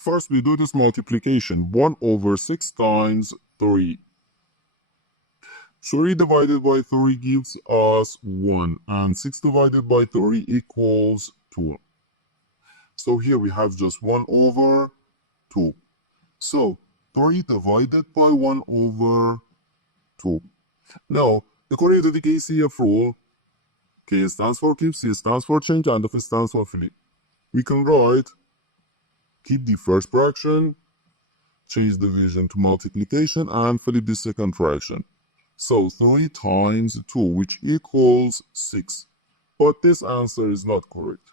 First, we do this multiplication. 1 over 6 times 3. 3 divided by 3 gives us 1. And 6 divided by 3 equals 2. So here we have just 1 over 2. So 3 divided by 1 over 2. Now, according to the KCF rule, K stands for keep, C stands for change, and F stands for flip. We can write keep the first fraction, change division to multiplication, and flip the second fraction. So 3 times 2, which equals 6. But this answer is not correct,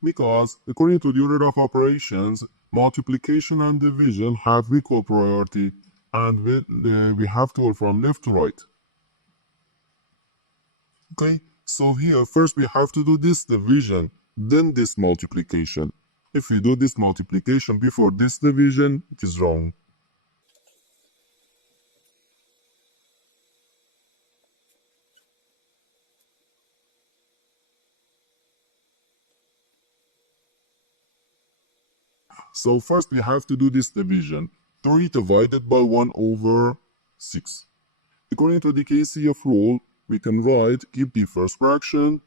because according to the order of operations, multiplication and division have equal priority, and we have to go from left to right. Okay, so here first we have to do this division, then this multiplication. If we do this multiplication before this division, it is wrong. So first we have to do this division. 3 divided by 1 over 6. According to the KCF rule, we can write keep the first fraction,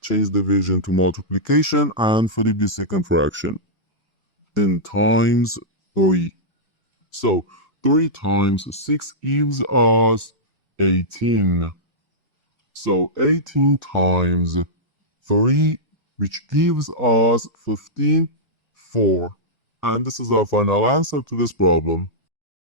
change division to multiplication, and flip the second fraction. Then times 3. So 3 times 6 gives us 18. So 18 times 3, which gives us 15, 4. And this is our final answer to this problem.